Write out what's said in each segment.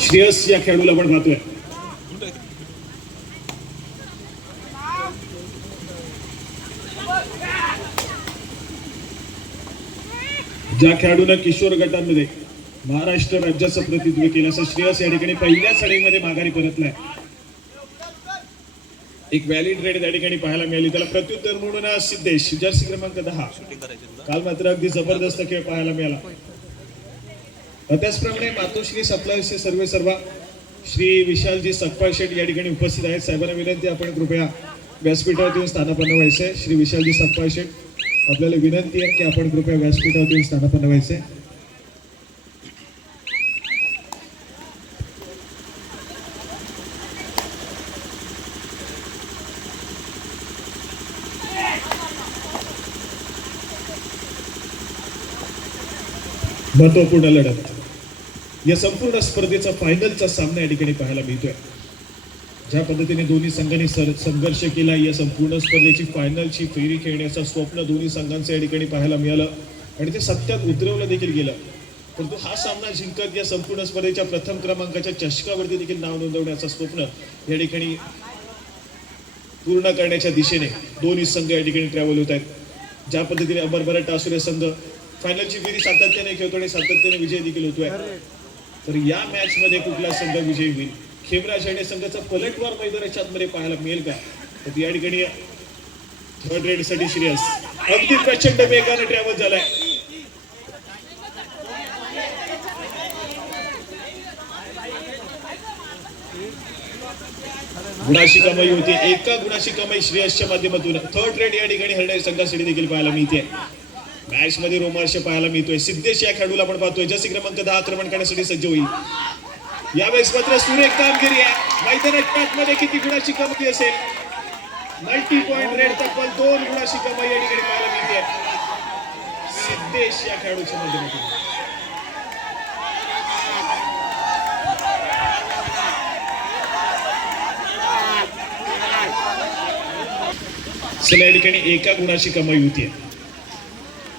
श्रेयस या खेळाडूला आपण पाहतोय. ज्या खेळाडूने किशोर गटांमध्ये महाराष्ट्र राज्याचं प्रतिनिधित्व केलं असं श्रेयस या ठिकाणी पहिल्याच लढाईमध्ये माघारी परतलाय. एक व्हॅलिड रेड त्या ठिकाणी पाहायला मिळाली. त्याला प्रत्युत्तर म्हणून सिद्धेश जर्सी क्रमांक 10. काल मात्र अगदी जबरदस्त खेळ पाहायला मिळाला. त्याचप्रमाणे मातोश्री 27 सर्वे सर्वा श्री विशालजी सकपाळ शेठ या ठिकाणी उपस्थित आहेत. साहेबांना विनंती आपण कृपया व्यासपीठावरती येऊन स्थानापन्न व्हायचे. श्री विशालजी सकपाळ शेठ आपल्याला विनंती आहे की आपण कृपया व्यासपीठावरती येऊन स्थानापन्न व्हायचे. महत्वपूर्ण लढत. या संपूर्ण स्पर्धेचा फायनलचा सामना या ठिकाणी पाहायला मिळतोय. ज्या पद्धतीने दोन्ही संघांनी संघर्ष केला, या संपूर्ण स्पर्धेची फायनलची फेरी खेळण्याचं स्वप्न दोन्ही संघांचं या ठिकाणी पाहायला मिळालं आणि ते सत्यात उतरवलं देखील गेलं. परंतु हा सामना जिंकत या संपूर्ण स्पर्धेच्या प्रथम क्रमांकाच्या चषकावरती देखील नाव नोंदवण्याचं स्वप्न या ठिकाणी पूर्ण करण्याच्या दिशेने दोन्ही संघ या ठिकाणी ट्रॅव्हल होत आहेत. ज्या पद्धतीने अमरबरा टासुरे संघ फायनलची फेरी सातत्याने खेळतो आणि सातत्याने विजय देखील होतोय, तर या मॅच मध्ये कुठला संघ विजयी होईल? खेमराज आणि संघाचा पलटवार मैदानाच्या आतमध्ये पाहायला मिळेल का? तर या ठिकाणी थर्ड रेड साठी श्रेयस अगदी प्रचंड वेगाने ट्रॅव्हल झालाय. गुणाची कमाई होती. एका गुणाची कमाई श्रेयसच्या माध्यमातून थर्ड रेड या ठिकाणी हरणारी संघासाठी देखील पाहायला मिळते. मॅच मध्ये रोमांच पाहायला मिळतोय. सिद्धेश या खेळाडूला आपण पाहतोय जर्सी क्रमांक 10 आक्रमण करण्यासाठी सज्ज होईल. यावेळेस मात्र सुरेख कामगिरी आहे. मैदानात टॅक मध्ये किती गुणाची कमाई असेल? मल्टी पॉइंट रेड तब्बल 2 गुणाची कमाई या ठिकाणी पाहायला मिळते सिद्धेश या खेळाडूच्या माध्यमातून. या ठिकाणी एका गुणाची कमाई होती.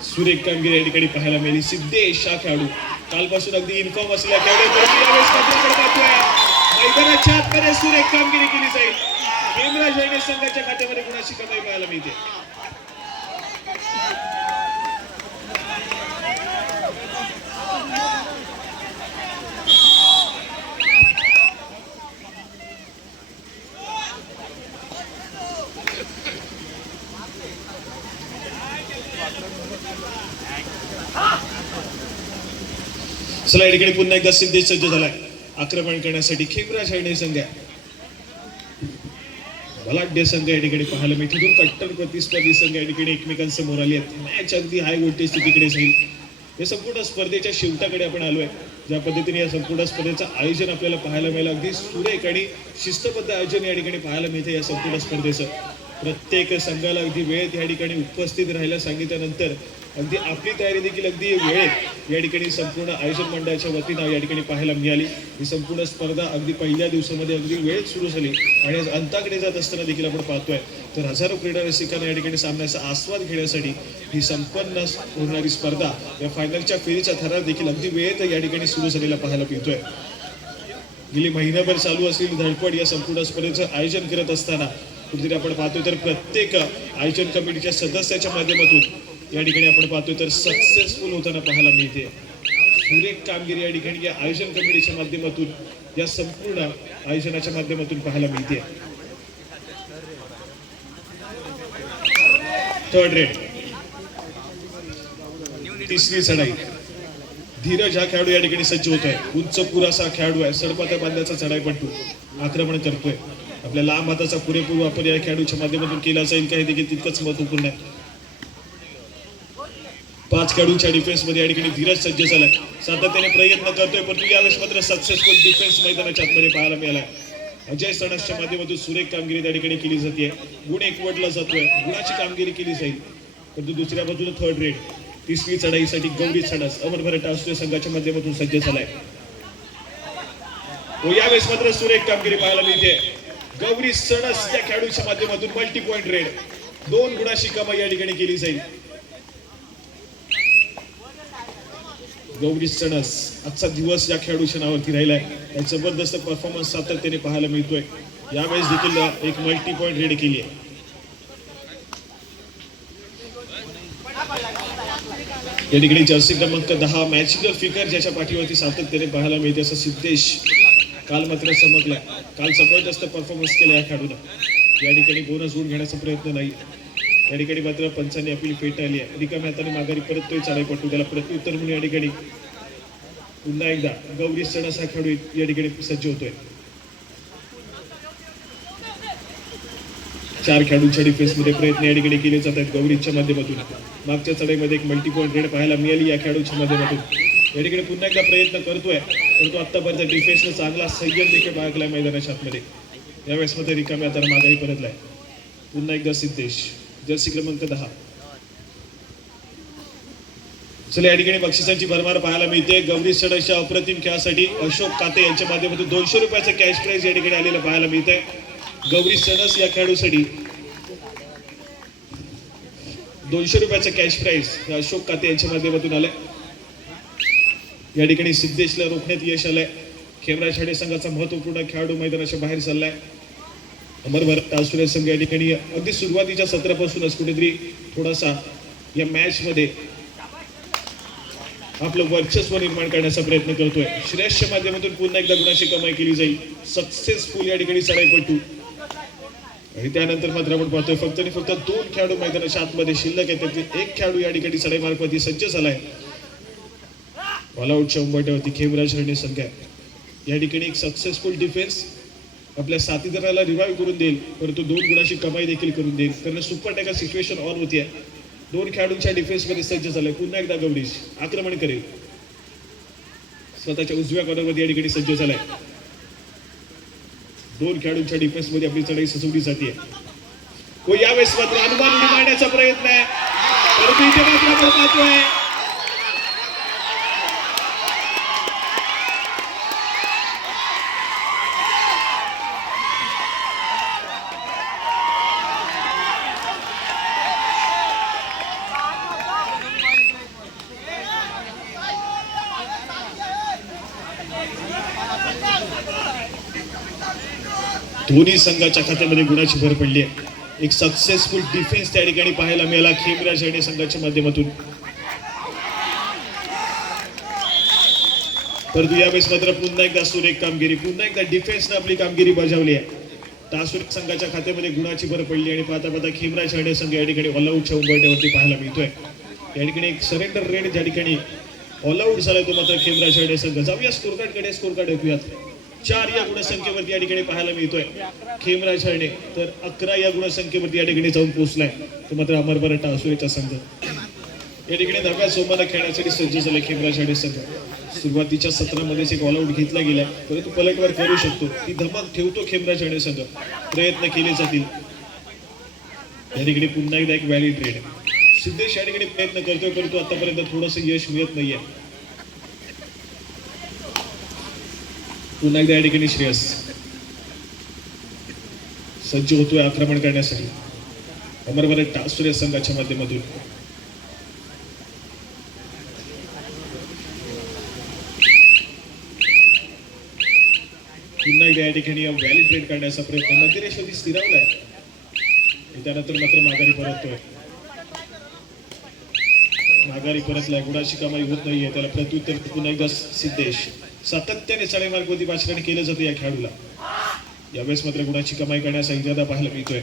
सुरेख कामगिरी या ठिकाणी पाहायला मिळाली. सिद्धेश हा खेळाडू कालपासून अगदी इन्फॉर्म असलेला खेळाडू मैदानाच्या आतमध्ये सुरेख कामगिरी केली जाईल. खेमराज आणि संघाच्या खात्यामध्ये गुणाची कमाई पाहायला मिळते. चला या ठिकाणी पुन्हा एकदा सिद्धेश सज्ज झालाय आक्रमण करण्यासाठी. खेमराज आणि संघ बलाढ्य संघ या ठिकाणी पाहायला मिळते. दोन कट्टर प्रतिस्पर्धी संघ या ठिकाणी एकमेकांसमोर आली आहेत. मॅच अगदी हाय व्होल्टेज तिकडे जाईल. या संपूर्ण स्पर्धेच्या शेवटाकडे आपण आलोय. ज्या पद्धतीने या संपूर्ण स्पर्धेचं आयोजन आपल्याला पाहायला मिळालं अगदी सुरेख आणि शिस्तबद्ध आयोजन या ठिकाणी पाहायला मिळते. या संपूर्ण स्पर्धेचं प्रत्येक संघाला अगदी वेळेत या ठिकाणी उपस्थित राहायला सांगितल्यानंतर अगदी आपली तयारी देखील अगदी वेळेत या ठिकाणी संपूर्ण आयोजन मंडळाच्या वतीनं या ठिकाणी पाहायला मिळाली. ही संपूर्ण स्पर्धा अगदी पहिल्या दिवसामध्ये अगदी वेळेत सुरू झाली आणि आज अंताकडे जात असताना देखील आपण पाहतोय तर हजारो क्रीडा रसिकांना या ठिकाणी सामन्याचा आस्वाद घेण्यासाठी ही संपन्न होणारी स्पर्धा या फायनलच्या फेरीचा थरार देखील अगदी वेळेत या ठिकाणी सुरू झालेला पाहायला मिळतोय. गेली महिनाभर चालू असलेली धडपड या संपूर्ण स्पर्धेचं आयोजन करत असताना कुठेतरी आपण पाहतोय तर प्रत्येक आयोजन कमिटीच्या सदस्याच्या माध्यमातून या ठिकाणी आपण पाहतोय तर सक्सेसफुल होताना पाहायला मिळते. सुरेख कामगिरी या ठिकाणी या आयोजन कमिटीच्या माध्यमातून या संपूर्ण आयोजनाच्या माध्यमातून पाहायला मिळते. थर्ड रेड तिसरी चढाई. धीरज हा खेळाडू या ठिकाणी सज्ज होतोय. उंच पुरासा खेळाडू आहे. सडपात्या बांधण्याचा चढाईपटू आक्रमण करतोय. आपल्या लांब हाताचा पुरेपूर वापर या खेळाडूच्या माध्यमातून केला जाईल का हे देखील तितकंच महत्वपूर्ण आहे. 5 खेळाडूंच्या डिफेन्स मध्ये या ठिकाणी धीरज सज्ज झालाय. सातत्याने प्रयत्न करतोय परंतु यावेळेस मात्र सक्सेसफुल डिफेन्स मैदानाच्या आतमध्ये पाहायला मिळालाय. अजय सणसच्या माध्यमातून सुरेख कामगिरी त्या ठिकाणी केली जाते. गुण एकवटला जातोय. गुणाची कामगिरी केली जाईल. परंतु दुसऱ्या बाजूला थर्ड रेड तिसरी चढाईसाठी गौरी सणस अमरभर टासुरे संघाच्या माध्यमातून सज्ज झालाय. यावेळेस मात्र सुरेख कामगिरी पाहायला मिळते. गौरी सणस या खेळाडूच्या माध्यमातून मल्टी पॉइंट रेड 2 गुणाची कमाई या ठिकाणी केली जाईल. गौरी सणस आजचा दिवस ज्या खेळाडूच्या नावावरती राहिलाय त्या जबरदस्त परफॉर्मन्स सातत्याने पाहायला मिळतोय. यावेळेस देखील एक मल्टी पॉइंट रेड केली आहे. या ठिकाणी जर्सी क्रमांक 10 मॅजिकल फिगर ज्याच्या पाठीवरती सातत्याने पाहायला मिळते असं सिद्धेश काल मात्र चमकला. काल जबरदस्त परफॉर्मन्स केला या खेळाडूला. या ठिकाणी बोनस गुण घेण्याचा प्रयत्न नाही. या ठिकाणी मात्र पंचांनी आपली फेटाळली आहे. रिकाम्या हाताने माघारी परततोय चाळीपट्टू. त्याला प्रत्युत्तर म्हणून या ठिकाणी पुन्हा एकदा गौरी सणस हा खेळाडू या ठिकाणी सज्ज होतोय. 4 खेळाडूंच्या डिफेन्स मध्ये प्रयत्न या ठिकाणी केले जात आहेत गौरीच्या माध्यमातून. मागच्या चढाईमध्ये एक मल्टी पॉइंट रेड पाहायला मिळाली या खेळाडूच्या माध्यमातून. या ठिकाणी पुन्हा एकदा प्रयत्न करतोय परंतु आतापर्यंत डिफेन्सने चांगला संयम देखील बाळगलाय मैदानाच्या आतमध्ये. यावेळेस मध्ये रिकाम्या हाताने माघारी परतलाय. पुन्हा एकदा सिद्धेश जर्सी क्रमांक 10. चला या ठिकाणी बक्षिसांची भरमार पाहायला मिळते. गौरी सणसच्या अप्रतिम खेळासाठी अशोक काते यांच्या माध्यमातून 200 रुपयाचं कॅश प्राइज या ठिकाणी आलेलं पाहायला मिळतंय. गौरी सणस या खेळाडूसाठी 200 रुपयाचं कॅश प्राइज अशोक काते यांच्या माध्यमातून आलंय. या ठिकाणी सिद्धेशला रोखण्यात यश आलंय. खेमराज शाळे संघाचा महत्वपूर्ण खेळाडू मैदानाच्या बाहेर चाललाय. अमर भारत आसुरे संघ या ठिकाणी अगदी सुरुवातीच्या सत्रापासूनच कुठेतरी थोडासा या मॅच मध्ये आपलं वर्चस्व निर्माण करण्याचा प्रयत्न करतोय. श्रेयसच्या माध्यमातून पुन्हा एकदा गुणाची कमाई केली जाईल. सक्सेसफुल या ठिकाणी चढाईपट्टू आणि त्यानंतर मात्र आपण पाहतोय फक्त आणि फक्त 2 खेळाडू मैदानाच्या आतमध्ये शिल्लक आहेत. त्यातले 1 खेळाडू या ठिकाणी चढाई मार्फत सज्ज झालाय. ऑलआउटच्या उंबरठ्यावरती खेमराज रणे संघ या ठिकाणी एक सक्सेसफुल डिफेन्स आपल्या साथीदाराला रिवाइव्ह करून देईल परंतु 2 गुणाची कमाई देखील करून देईल. कारण सुपर टॅकल सिच्युएशन ऑन होतीये. 2 खेळाडूंच्या डिफेन्स मध्ये सज्ज झालाय. पुन्हा एकदा गौरीश आक्रमण करेल. स्वतःच्या उजव्या कॉर्नरमध्ये या ठिकाणी सज्ज झालाय. 2 खेळाडूंच्या डिफेन्स मध्ये आपली चढाई सजवली जाते. यावेळेस मात्र अनुमान उडी मारण्याचा प्रयत्न आहे परंतु इथे मात्र आपण पाहतोय दोन्ही संघाच्या खात्यामध्ये गुणाची भर पडली आहे. एक सक्सेसफुल डिफेन्स त्या ठिकाणी पाहायला मिळाला खेमराज रणे संघाच्या माध्यमातून. परंतु यावेळेस मात्र पुन्हा एकदा सुरेख कामगिरी पुन्हा एकदा डिफेन्सने आपली कामगिरी बजावली आहे. टासुरेख संघाच्या खात्यामध्ये गुणाची भर पडली आणि पाहता पाहता खेमराज रणे संघ या ठिकाणी ऑलआउटच्या उंबरठ्यावरती पाहायला मिळतोय. या ठिकाणी एक सरेंडर रेड ज्या ठिकाणी ऑलआउट झालाय तो मात्र खेमराज रणे संघ. जाऊया स्कोरकार्डकडे. स्कोरकार्ड ऐकूयात. 4 या गुणसंख्येवरती या ठिकाणी पाहायला मिळतोय खेमराज रणे. तर 11 या गुणसंख्येवरती या ठिकाणी जाऊन पोहोचलाय तो मात्र अमर भारत आसुरेचा संघ. या ठिकाणी 9व्या सोमाना खेळण्यासाठी सज्ज झाले खेमराज रणे संघ. सुरुवातीच्या सत्रामध्येच एक ऑलआउट घेतला गेलाय परंतु पलटवार करू शकतो. ती धमक ठेवतो खेमराज रणे संघ. प्रयत्न केले जातील. या ठिकाणी पुन्हा एकदा एक व्हॅलिड रेड. सिद्धेश या ठिकाणी प्रयत्न करतोय परंतु आतापर्यंत थोडंसं यश मिळत नाहीये. पुन्हा एकदा या ठिकाणी श्रेयस सज्ज होतोय आक्रमण करण्यासाठी अमर भारत आसुरे संघाच्या माध्यमातून. पुन्हा एकदा या ठिकाणी व्हॅलिड रेड काढण्याचा प्रयत्न मध्यरेषवरती स्थिरावलाय. त्यानंतर मात्र माघारी परततोय. माघारी परतलाय. गुणाची कमाई होत नाहीये. त्याला प्रत्युत्तर पुन्हा एकदा सिद्धेश. सातत्याने चढाई मार्गावरती भाषण केलं जातं या खेळाडूला. यावेळेस मात्र गुणाची कमाई करण्याचा इरादा पाहायला मिळतोय.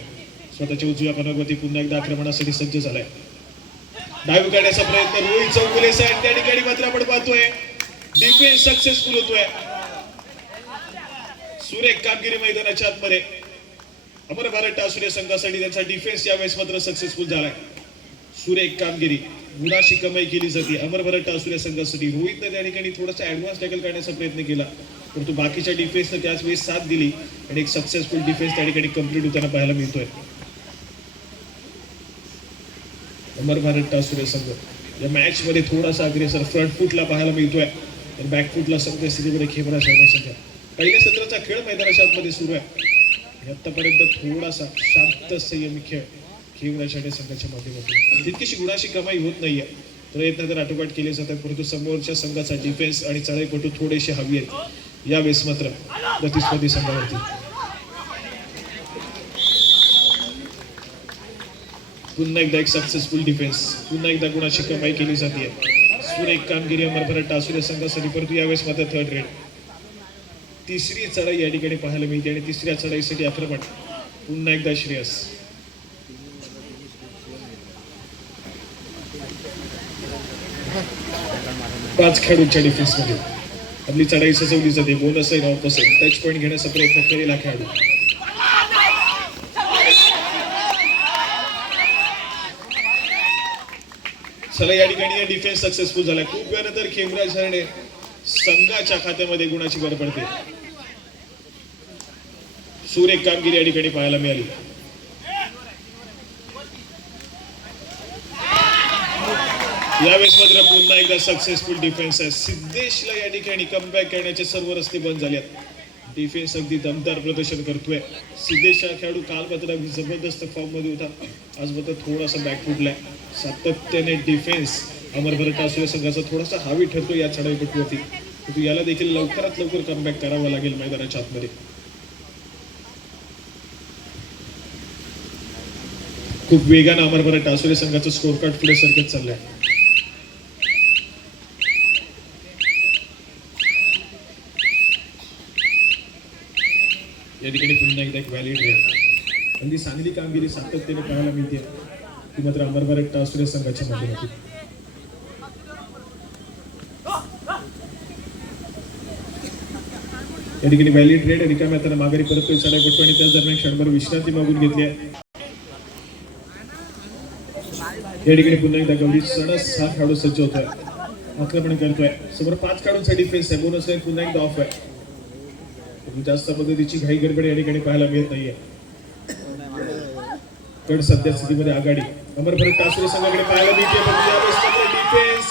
स्वतःच्या उजव्या कॉर्नरवरती पुन्हा एकदा आक्रमणासाठी सज्ज झालाय. डायव्ह करण्याचा प्रयत्न रोहित चौगुले साहेब. त्या ठिकाणी मात्र आपण पाहतोय डिफेन्स सक्सेसफुल होतोय. सुरेख कामगिरी मैदानाच्या आतमध्ये अमर भारत आसुरे संघासाठी. त्यांचा डिफेन्स यावेळेस मात्र सक्सेसफुल झालाय. सुरेख कामगिरी गुणाची कमाई केली जाते अमर भारत आसुरे संघासाठी. रोहितने त्या ठिकाणी थोडासा ऍडव्हान्स टॅकल करण्याचा प्रयत्न केला परंतु बाकीच्या डिफेन्सने त्याच वेळेस साथ दिली आणि एक सक्सेसफुल डिफेन्स त्या ठिकाणी कंप्लीट होताना पाहायला मिळतोय. अमर भारत आसुरे संघ या मॅच मध्ये थोडासा अग्रेसर फ्रंट फुटला पाहायला मिळतोय तर बॅक फुटला सध्या स्थितीमध्ये खेमराज रणे संघ. पहिल्या सत्राचा खेळ मैदानाच्या आतमध्ये सुरू आहे. आतापर्यंत थोडासा शांत संयमी खेळ खेमराज रणे संघाच्या माध्यमातून. तितकीशी गुणाची कमाई होत नाहीये प्रयत्न तर आटोपाट केले जातात, परंतु समोरच्या संघाचा डिफेन्स आणि चढाईपटू थोडेसे हवी आहेत यावेळेस मात्र प्रतिस्पर्धी संघावरती. पुन्हा एकदा एक सक्सेसफुल डिफेन्स, पुन्हा एकदा गुणाची कमाई केली जाते. सुरेख कामगिरी अमरभरट टासुरे संघासाठी, परंतु यावेळेस मात्र थर्ड रेड. तिसरी चढाई या ठिकाणी पाहायला मिळते आणि तिसऱ्या चढाईसाठी आक्रमण पुन्हा एकदा श्रेयस. पाच खेळाडूंच्या डिफेन्स मध्ये आपली चढाई सजवली जाते. बोनस आहे, ऑपोजिट टच पॉईंट घेण्याचा प्रयत्न करेल हा खेळाडू. चला या ठिकाणी डिफेन्स सक्सेसफुल झाला. खूप वेळानंतर खेमराज हरणे संघाच्या खात्यामध्ये गुणाची भर पडते. सुरेख कामगिरी या ठिकाणी पाहायला मिळाली. यावेळेस मात्र पुन्हा एकदा सक्सेसफुल डिफेन्स आहे. सिद्धेशला या ठिकाणी कमबॅक करण्याचे सर्व रस्ते बंद झाले आहेत. डिफेन्स अगदी दमदार प्रदर्शन करतोय. सिद्धेश हा खेळाडू काल मात्र जबरदस्त फॉर्म मध्ये होता, आज मात्र थोडासा बॅक फुटलाय. सातत्याने डिफेन्स अमरभरट टासुरे संघाचा थोडासा हावी ठरतो या चढाईपटूवरती, परंतु याला देखील लवकरात लवकर कमबॅक करावा लागेल मैदानाच्या आतमध्ये. खूप वेगानं अमरभरट टासुरे संघाचं स्कोर कार्ड पुढे सरकत चाललंय. या ठिकाणी पुन्हा एकदा एक व्हॅलिड रेड. अगदी चांगली कामगिरी सातत्याने पाहायला मिळते ती मात्र अमरभरट टासुरे संघाच्या माध्यमातून. या ठिकाणी व्हॅलिड रेड रिकाम्या त्याला माघारी परततोय चढाईपटू आणि त्याच दरम्यान क्षणभर विश्रांती मागून घेतली आहे. या ठिकाणी पुन्हा एकदा गौरी सणस हा खेळाडू सज्ज होतोय, आक्रमण करतोय. समोर 5 खेळाडूंचा डिफेन्स आहे. बोनस आहे पुन्हा एकदा ऑफ आहे. जास्त पद्धतीची घाई गडबड या ठिकाणी पाहायला मिळत नाहीये. गड सध्या स्थितीमध्ये आघाडी अमरभरट टासुरे संघाकडे पाहायला मिळते, पण यावेळेस डिफेन्स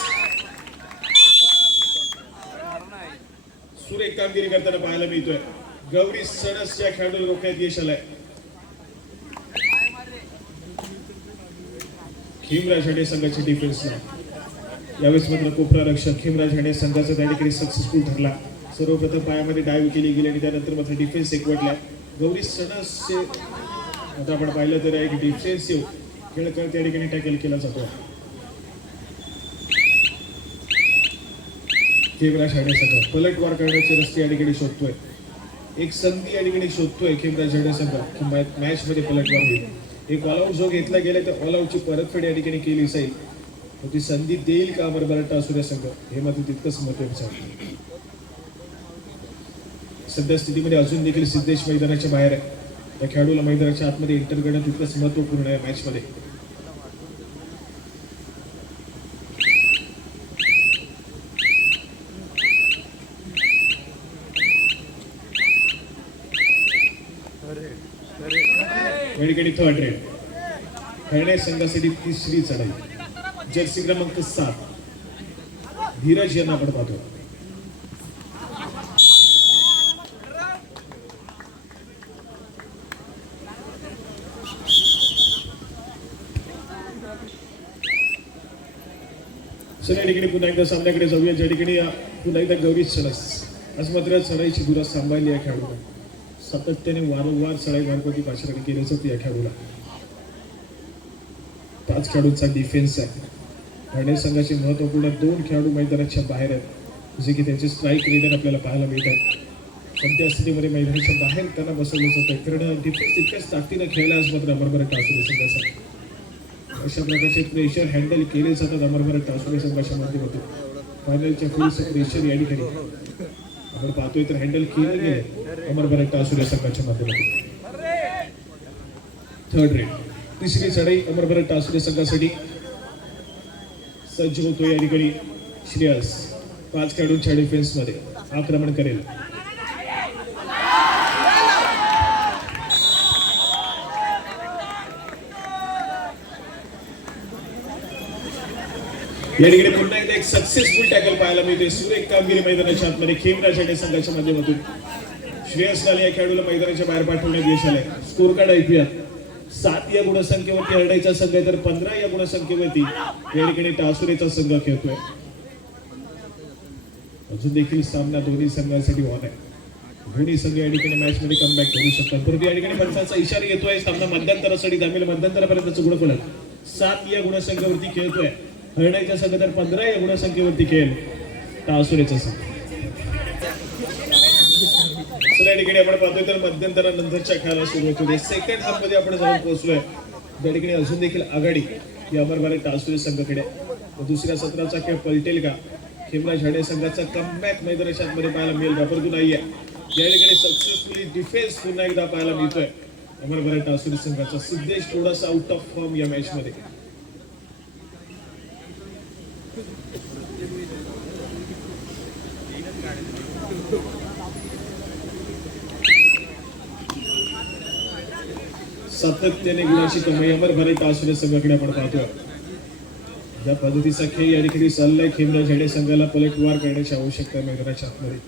सुरेख कामगिरी करताना पाहायला मिळतोय. गौरी सणस या खेळाडूला रोखण्यात यश आलंय. खेमराज हणे संघाची डिफेन्सला यावेळेस मात्र कोपरा रक्षक खेमराज हणे संघाचा त्या ठिकाणी सक्सेसफुल ठरला. सर्वप्रथम पायामध्ये डायव्ह केली गेली आणि त्यानंतर मात्र डिफेन्स एकवटला. गौरी सणसचे आता आपण पाहिलं तर एक डिफेन्सिव्ह खेळकर त्या ठिकाणी टॅकल केला जातो. खेमराज हणे संघ पलटवार करण्याचे रस्ते या ठिकाणी शोधतोय. एक संधी या ठिकाणी शोधतोय खेमराज हणे संघ मॅच मध्ये पलटवार होईल. एक ऑल आउट जो घेतला गेला तर ऑल आउटची परतफेड या ठिकाणी केली जाईल. ती संधी देईल का अमरभरट टासुरे संघ हे मात्र तितकंच महत्त्वाचं आहे. सध्या स्थितीमध्ये अजून देखील सिद्धेश मैदानाच्या बाहेर आहे. त्या खेळाडूला मैदानाच्या आतमध्ये एंटर करणं तितकंच महत्त्वपूर्ण आहे मॅच मध्ये. या ठिकाणी थर्ड रेड हरणे संघासाठी तिसरी चढाई. जर्सी क्रमांक 7 धीरज यांना आपण पाहतो. या ठिकाणी पुन्हा एकदा सामन्याकडे जाऊया, ज्या ठिकाणी पुन्हा एकदा गौरी सणस आज मात्र चढाईची धुरा सांभाळली या खेळाडूला. सातत्याने वारंवार चढाई मार्फत पाचारण केलं जातं या खेळाडूला. 5 खेळाडूंचा डिफेन्स आहे. हरणे संघाचे महत्वपूर्ण 2 खेळाडू मैदानाच्या बाहेर आहेत, जे की त्यांचे स्ट्राईक रेडर आपल्याला पाहायला मिळतात. सध्या स्थितीमध्ये मैदानाच्या बाहेर त्यांना बसवलं जातं, कारण डिफेन्स इतक्याच ताकदीनं खेळला आज मात्र अमरभरट टासुरे संघासाठी. अशा प्रकारचे प्रेशर हँडल केले जातात अमरभरट टासुरे संघाच्या माध्यमातून. फायनलच्या पुढचं प्रेशर या ठिकाणी आपण पाहतोय तर हँडल केलं गेलं अमरभरट टासुरे संघाच्या माध्यमातून. थर्ड रेड तिसरी चढाई अमरभरट टासुरे संघासाठी सज्ज होतो. या ठिकाणी श्रेयस 5 खेळाडूंच्या डिफेन्स मध्ये आक्रमण करेल. या ठिकाणी पुन्हा एकदा एक सक्सेसफुल टॅकल पाहायला मिळते. सुरेख कामगिरी मैदानाच्या आतमध्ये खेमराज हणे संघाच्या माध्यमातून. श्रेयस लाल या खेळाडूला मैदानाच्या बाहेर पाठवण्यात यश आलंय. स्कोर कार्ड ऐकूया. 7 या गुणसंख्येवरती हरडाईचा संघ आहे, तर 15 या गुणसंख्येवरती या ठिकाणी टासुरेचा संघ खेळतोय. अजून देखील सामना दोन्ही संघांसाठी ऑन आहे. दोन्ही संघ या ठिकाणी मॅच मध्ये कमबॅक करू शकतात, परंतु या ठिकाणी पंचांचा इशारा येतोय. सामना मध्यंतरासाठी थांबेल. मध्यंतरापर्यंतचं गुणफलक 7 या गुणसंख्येवरती खेळतोय हरडाईचा संघ, तर 15 या गुणसंख्येवरती खेळ टासुरेचा संघ. या ठिकाणी आपण पाहतोय तर मध्यंतरानंतरच्या खेळाला सुरुवात होते. सेकंड हाफ मध्ये आपण जाऊन पोहोचलोय. त्या ठिकाणी अजून देखील आघाडी ही अमर भारत टासुरे संघाकडे. दुसऱ्या सत्राचा खेळ पलटेल का? खेमराज हरडे संघाचा कमबॅक मैदानाच्या मध्ये पाहायला मिळेल का? परंतु नाहीये. या ठिकाणी सक्सेसफुली डिफेन्स पुन्हा एकदा पाहायला मिळतोय अमर भारत टासुरे संघाचा. सिद्धेश थोडासा आउट ऑफ फॉर्म या मॅच मध्ये. सातत्याने गुणाची कमाई अमर भारत टासुरे संघाकडे आपण पाहतोय. ज्या पद्धतीचा खेळ या ठिकाणी चाललाय, खेमराज हरडे संघाला पलटवार करण्याची आवश्यकता मैदानाच्या आतमध्ये.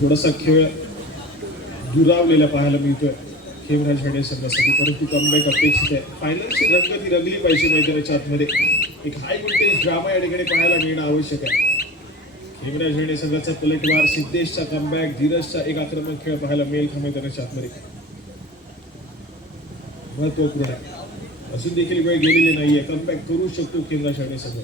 थोडासा खेळ दुरावलेला पाहायला मिळतोय खेमराज हरडे संघासाठी, परंतु कमबॅक अपेक्षित आहे. फायनलची रंगत ही रंगली पाहिजे मैदानाच्या आतमध्ये. एक हाय व्होल्टेज ड्रामा या ठिकाणी पाहायला मिळणं आवश्यक आहे. खेमराज हरडे संघाचा पलटवार, सिद्धेशचा कमबॅक, धीरजचा एक आक्रमक खेळ पाहायला मिळेल का मैदानाच्या आतमध्ये? महत्वपूर्ण आहे. अजून देखील वेळ गेलेली नाहीये. कमबॅक करू शकतो खेमराज हरडे संघ.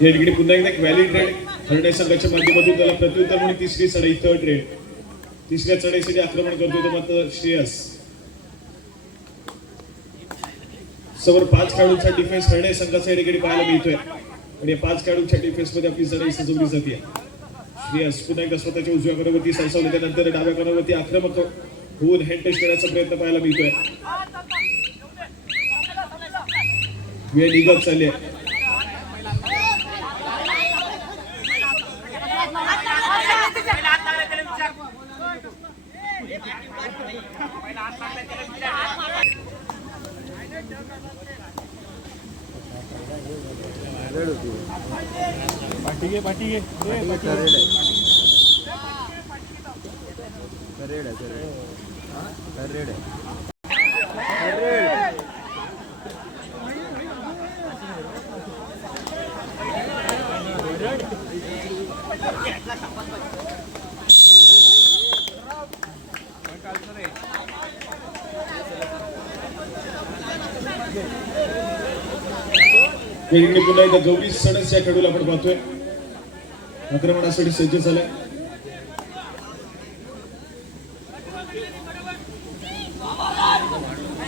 या ठिकाणी पुन्हा एकदा एक व्हॅलिड रेड हरडे संघाच्या माध्यमातून त्याला प्रत्युत्तर म्हणून तिसरी चढाई, थर्ड रेड. तिसऱ्या चढाईसाठी आक्रमण करतोय तो मात्र श्रेयस. समोर 5 खेळाडूंचा डिफेन्स हरडे संघाचा या ठिकाणी पाहायला मिळतोय आणि 5 खेळाडूंच्या डिफेन्स मध्ये आपली चढाई सजवली जाते. श्रेयस पुन्हा एकदा स्वतःच्या उजव्या कॉर्नरवरती सरसावले, त्यानंतर डाव्या कॉर्नरवरती आक्रमक होऊन हँड टच करण्याचा प्रयत्न पाहायला मिळतोय. वेळ निघत चालली आहे. पुन्हा एकदा गौरी सणस या खेळाडूला आपण पाहतोय आक्रमणासाठी सज्ज झालाय.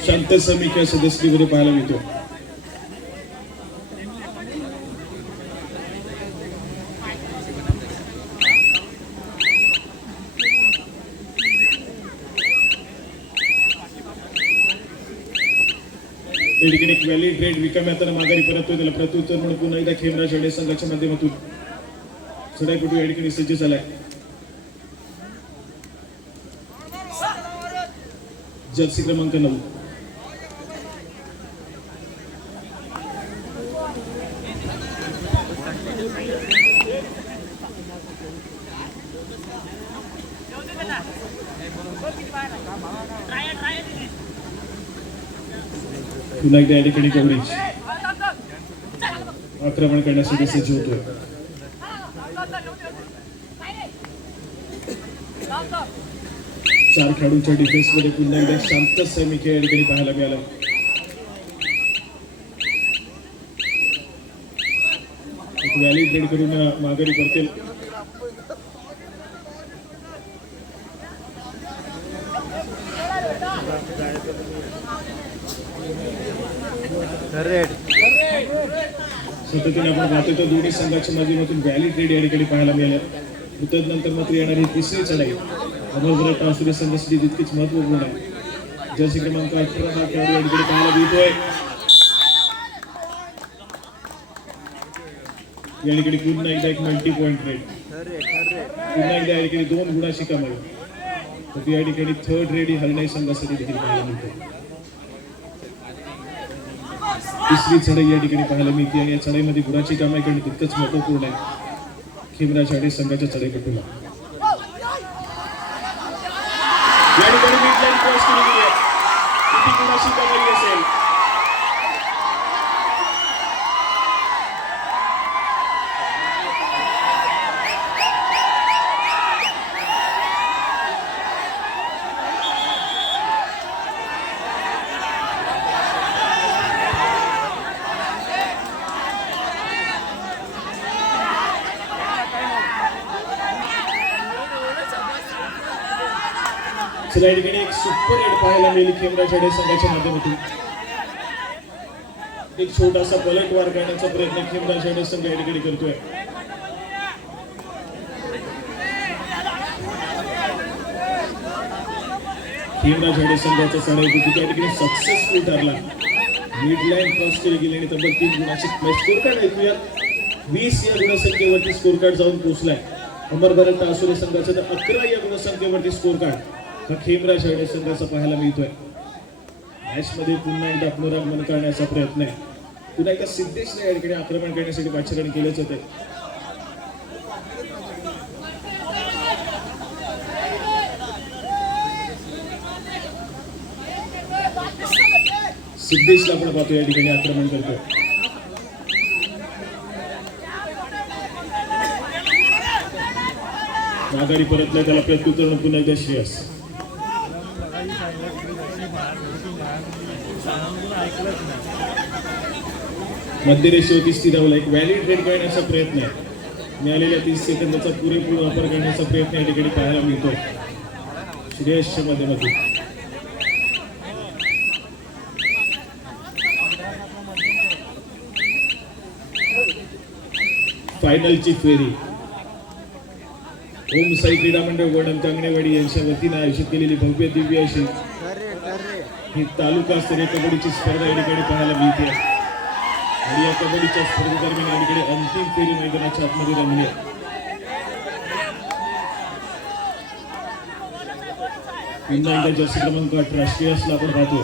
शांत समीक्षा सदस्यमध्ये पाहायला मिळतो. या ठिकाणी एक व्हॅलिड रेड विक्रम यात्रा माघारी परततोय. त्याला प्रत्युत्तर म्हणून पुन्हा एकदा खेमराज हरडे संघाच्या माध्यमातून चढाईपटू या ठिकाणी सज्ज झालाय. जर्सी क्रमांक 9. पुन्हा एकदा या ठिकाणी कव्हरेज आक्रमण करण्यासाठी सज्ज होतोय. चार खेळाडूंच्या डिफेन्स मध्ये पुन्हा एकदा शांत समीक्षा या ठिकाणी पाहायला मिळाला. व्हॅलिड रेड करून माघारी परतेल. सततीने आपण पाहतोय तर दोन्ही संघाच्या माध्यमातून व्हॅलिड रेड या ठिकाणी पाहायला मिळाले. तदनंतर मात्र येणारी तिसरी चढाई अमरभरत टासुरे संघासाठी तितकीच महत्वपूर्ण आहे. जर्सी क्रमांक 18 हा खेळाडू या ठिकाणी पाहायला मिळतोय. या ठिकाणी पुन्हा एकदा एक मल्टी पॉइंट रेड, पुन्हा एकदा या ठिकाणी 2 गुणाची कमाई. तर या ठिकाणी थर्ड रेड ही हरणाई संघासाठी देखील पाहायला मिळते. तिसरी चढाई या ठिकाणी पाहायला मिळते आणि या चढाईमध्ये गुणाची कमाई करणे तितकंच महत्वपूर्ण आहे खेमराज आडे संघाच्या चढाईपटूला. या ठिकाणी मिडलाईन क्रॉस केली गेली आहे. किती गुणाची कमाई असेल? या ठिकाणी एक सुपर रेड पाहायला मिळेल खेमराज आडे संघाच्या माध्यमातून. एक छोटासा पलटवार करण्याचा प्रयत्न खेमराज आडे संघ या ठिकाणी करतोय. खेमराज आडे संघाचा चढाई त्या ठिकाणी सक्सेसफुल ठरला. मिड लाईन क्रॉस केली गेली आणि तब्बल 3 गुणाची स्कोर कार्ड ऐकूया. 20 या गुणसंख्येवरती स्कोर कार्ड जाऊन पोहोचलाय अमरभरत टासुरे संघाचा. तर 11 या गुणसंख्येवरती स्कोर कार्ड हा खेमराज आडे संघाचा पाहायला मिळतोय. मॅच मध्ये पुन्हा एकदा पुनरागमन करण्याचा प्रयत्न आहे. पुन्हा एकदा सिद्धेशने या ठिकाणी आक्रमण करण्यासाठी पाचारण केलेच होते. सिद्धेशला आपण पाहतो या ठिकाणी आक्रमण करतो. माघारी परतल्या त्याला प्रत्युत्तर पुन्हा एकदा श्रेयस. मध्यरेषेवरती स्थिरावला एक व्हॅलिड रेड करण्याचा प्रयत्न आहे. मिळालेल्या 30 सेकंदाचा पुरेपूर वापर करण्याचा प्रयत्न या ठिकाणी पाहायला मिळतो श्रेयसच्या माध्यमातून. फायनलची फेरी ओम साई क्रीडा मंडळ वडम कांगणेवाडी यांच्या वतीने आयोजित केलेली भव्य दिव्य अशी ही तालुकास्तरीय कबड्डीची स्पर्धा या ठिकाणी पाहायला मिळते. आणि या कबड्डीच्या स्पर्धेदरम्यान या ठिकाणी अंतिम फेरी मैदानाच्या आतमध्ये रंगली आहे. पुन्हा एकदा जर्सी क्रमांक 18 श्रेयसला आपण पाहतो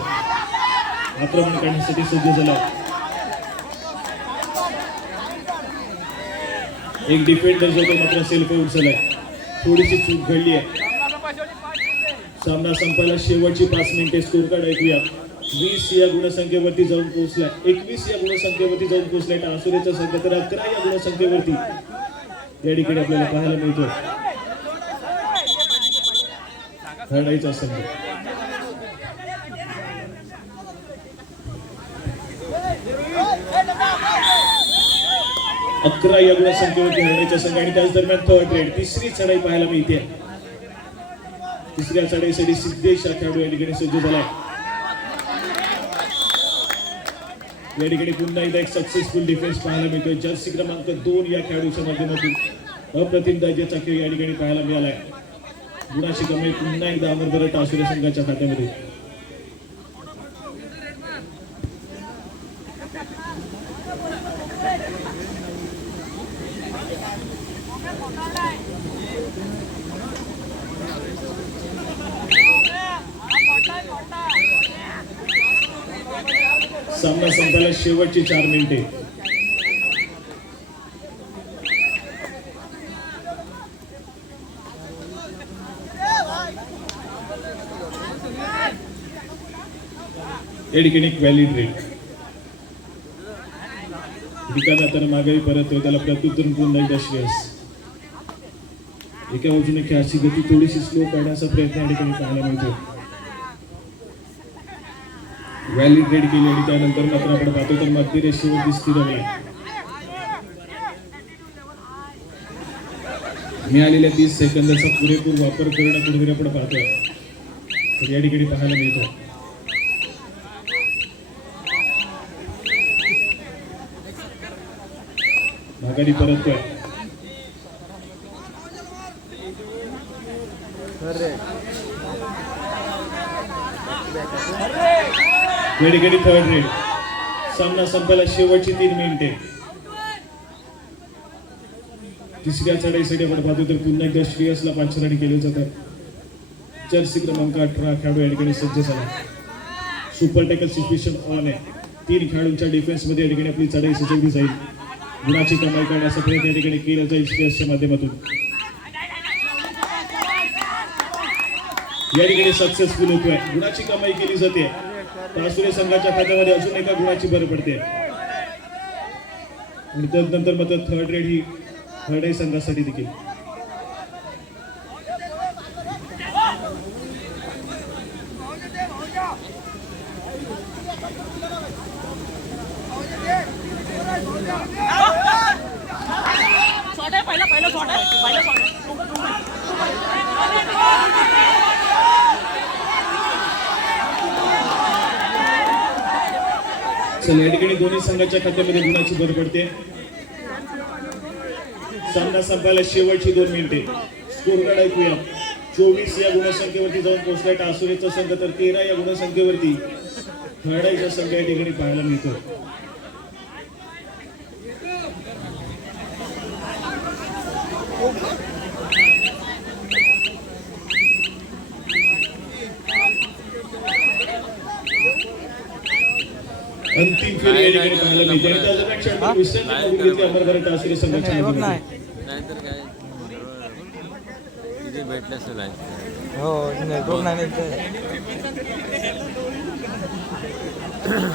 आक्रमण करण्यासाठी सज्ज झाला. एक डिफेंडर जो मात्र सेल्फ आउट झालाय. थोडीशी चूक घडली आहे. सामना संपायला शेवटची 5 मिनिटे. स्कोर कार्ड ऐकूया. 20 या गुणसंख्येवरती जाऊन पोहोचलाय. 21 या गुणसंख्येवरती जाऊन पोहोचलाय टासुरेचा संघ. तर 11 या गुणसंख्येवरती या ठिकाणी आपल्याला पाहायला मिळतो हरणाईचा संघ. 11 या गुणसंख्येवरती हरणाईचा संघ. आणि त्याच दरम्यान थर्ड रेड तिसरी चढाई पाहायला मिळते. तिसऱ्या चढाईसाठी सिद्धेश हा खेळाडू या ठिकाणी सज्ज झालाय. या ठिकाणी पुन्हा एकदा एक सक्सेसफुल डिफेन्स पाहायला मिळतोय. जर्सी क्रमांक 2 या खेळाडूच्या माध्यमातून अप्रतिम दर्जाचा खेळ या ठिकाणी पाहायला मिळालाय. गुणाची कमाई पुन्हा एकदा अमरभरत टासुरे संघाच्या खात्यामध्ये. सामना संपायला शेवटची 4 मिनिटे. या ठिकाणी एक व्हॅलिड रेड रिकाम्या तर मागे परत त्याला प्रत्युत्तर पुन्हा एकदा श्रेयस. एका बाजूने खेळाची गती थोडीशी स्लो करण्याचा प्रयत्न या ठिकाणी पाहायला मिळतो. व्हॅलिड रेड केली आणि त्यानंतर मात्र आपण पाहतो तर मध्य रेषेवरती स्थिर राहिला. मिळालेल्या 30 सेकंदाचा पुरेपूर वापर करणं कुठेतरी आपण पाहतोय. तर या ठिकाणी पाहायला मिळतो माघारी परततोय. या ठिकाणी थर्ड रेड. सामना संपायला शेवटची 3 मिनिटे. तिसऱ्या चढाईसाठी आपण पाहतो तर पुन्हा एकदा श्रेयसला पाचारणी केले जातात. जर्सी क्रमांक 18 खेळाडू या ठिकाणी सज्ज झाला. सुपर टॅकल सिच्युएशन ऑन आहे. 3 खेळाडूंच्या डिफेन्समध्ये या ठिकाणी आपली चढाई सजवली जाईल. गुणाची कमाई करण्याचा प्रयत्न या ठिकाणी केला जाईल श्रेयसच्या माध्यमातून. या ठिकाणी सक्सेसफुल होतोय. गुणाची कमाई केली जाते. तासुरे संघाच्या खात्यामध्ये अजून एका गुणाची भर पडते आणि त्यानंतर मात्र थर्ड रेड ही थर्ड संघासाठी देखील. चला या ठिकाणी दोन्ही संघाच्या खात्यामध्ये गुणाची भर पडते. सामना संपायला शेवटची 2 मिनिटे. स्कोर कार्ड ऐकूया. 24 या गुणसंख्येवरती जाऊन पोहोचलाय टासुरेचा संघ, तर 13 या गुणसंख्येवरती थर्डाईचा संघ या ठिकाणी पाहायला मिळतो. अंतिम फेरी या ठिकाणी पाहायला मिळते आणि त्याच्यापेक्षा विसर्जन करून घेतली अमरभर टासुरे संघाच्या माध्यमातून. नाहीतर काय तिथे भेटलं असेल. हो नेटवर्क नाही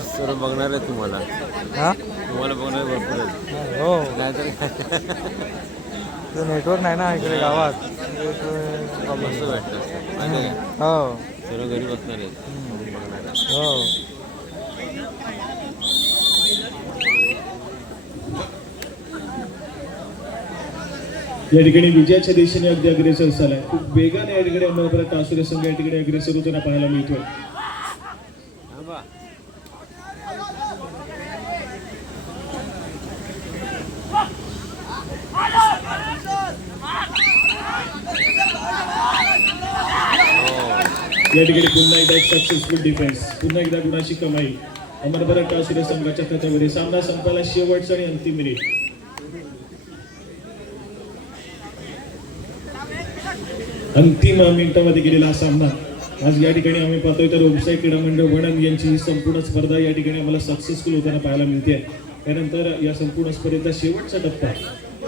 सर्व बघणार आहे तुम्हाला. हा तुम्हाला बघणार भरपूर आहे. हो नाहीतर नेटवर्क नाही ना इकडे गावात. मस्त भेटलं असेल माहिती आहे का? हो सर्व घरी बघणार आहेत बघणार आहे. हो या ठिकाणी विजयाच्या दिशेने अगदी अग्रेसर झालाय. खूप वेगाने या ठिकाणी अमरभर टासुरे संघ या ठिकाणी अग्रेसर होताना पाहायला मिळतोय. या ठिकाणी पुन्हा एकदा एक सक्सेसफुल डिफेन्स. पुन्हा एकदा गुणाची कमाई अमरभर टासुरे संघाच्या खात्यामध्ये. सामना संपायला शेवटचा आणि अंतिम मिनिट. अंतिम मिनिटामध्ये गेलेला हा सामना. आज या ठिकाणी आम्ही पाहतोय तर व्यवसाय क्रीडा मंडळ वणन यांची ही संपूर्ण स्पर्धा या ठिकाणी आम्हाला सक्सेसफुल होताना पाहायला मिळते. त्यानंतर या संपूर्ण स्पर्धेचा शेवटचा टप्पा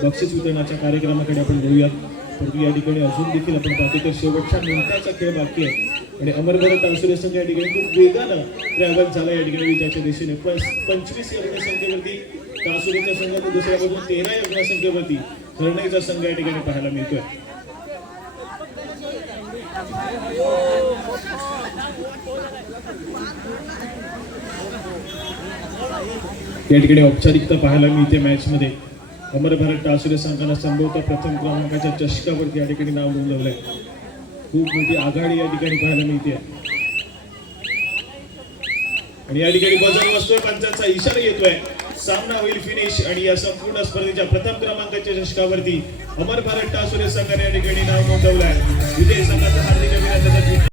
बक्षीस वितरणाच्या कार्यक्रमाकडे आपण घेऊयात. परंतु या ठिकाणी अजून देखील आपण पाहतो तर शेवटच्या मिनिटाचा खेळ बाकी आहे आणि अमरभर टासुरे संघ या ठिकाणी खूप वेगानं ट्रॅव्हल झाला या ठिकाणी विजयाच्या दिशेने. 25 या गुणसंख्येवरती टासुरेचा संघ, तर दुसऱ्या बाजूला 13 या गुणसंख्येवरती हरणईचा संघ या ठिकाणी पाहायला मिळतोय. या ठिकाणी औपचारिकता पाहायला मिळते मॅच मध्ये. अमरभर टासुरे संघाला संभवतः प्रथम क्रमांकाच्या चषकावरती या ठिकाणी नाव नोंदवलंय. खूप मोठी आघाडी या ठिकाणी पाहायला मिळते आणि या ठिकाणी बजर बसतोय. पंचांचा इशारा येतोय. सामना होईल फिनिश आणि या संपूर्ण स्पर्धेच्या प्रथम क्रमांकाच्या चषकावरती अमरभर टासुरे संघाने या ठिकाणी नाव नोंदवलंय. विजय संघाचा हार्दिक अभिनंदन.